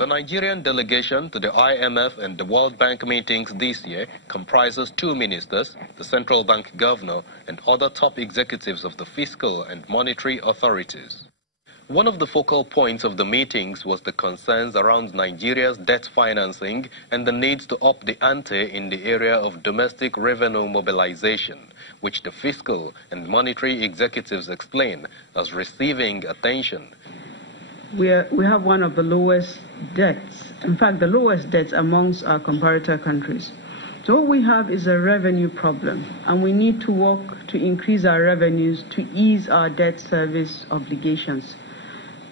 The Nigerian delegation to the IMF and the World Bank meetings this year comprises 2 ministers, the central bank governor, and other top executives of the fiscal and monetary authorities. One of the focal points of the meetings was the concerns around Nigeria's debt financing and the need to up the ante in the area of domestic revenue mobilization, which the fiscal and monetary executives explain as receiving attention. We have one of the lowest debts, in fact the lowest debts amongst our comparator countries. So what we have is a revenue problem, and we need to work to increase our revenues to ease our debt service obligations.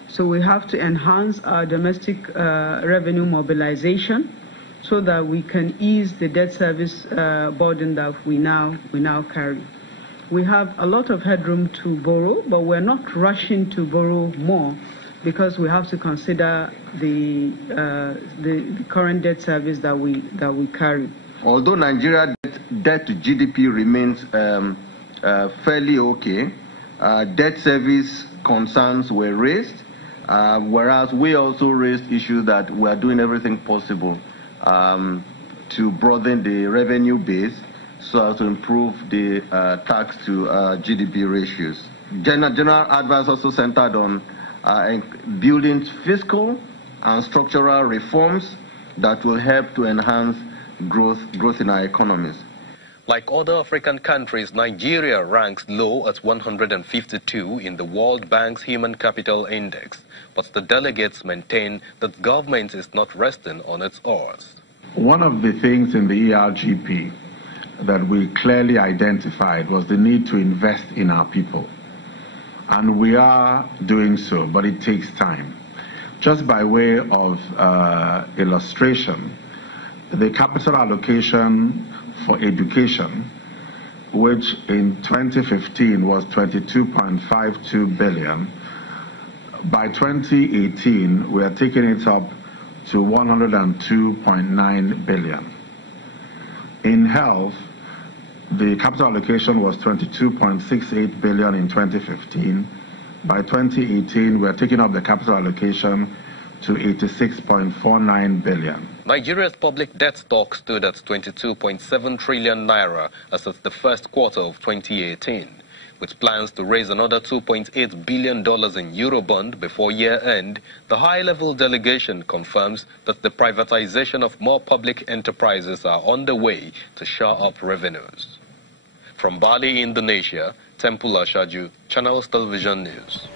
So we have to enhance our domestic revenue mobilization so that we can ease the debt service burden that we now carry. We have a lot of headroom to borrow, but we're not rushing to borrow more, because we have to consider the current debt service that we carry. Although Nigeria's debt to GDP remains fairly okay, debt service concerns were raised, whereas we also raised issues that we are doing everything possible to broaden the revenue base so as to improve the tax to GDP ratios. General advice also centered on building fiscal and structural reforms that will help to enhance growth in our economies. Like other African countries, Nigeria ranks low at 152 in the World Bank's Human Capital Index, but the delegates maintain that government is not resting on its oars. One of the things in the ERGP that we clearly identified was the need to invest in our people. And we are doing so, but it takes time. Just by way of illustration, the capital allocation for education, which in 2015 was 22.52 billion, by 2018 we are taking it up to 102.9 billion. In health, the capital allocation was 22.68 billion in 2015. By 2018, we are taking up the capital allocation to 86.49 billion. Nigeria's public debt stock stood at 22.7 trillion naira as of the first quarter of 2018. With plans to raise another $2.8 billion in Eurobond before year-end, the high-level delegation confirms that the privatization of more public enterprises are on the way to shore up revenues. From Bali, Indonesia, Tempula Shaju, Channels Television News.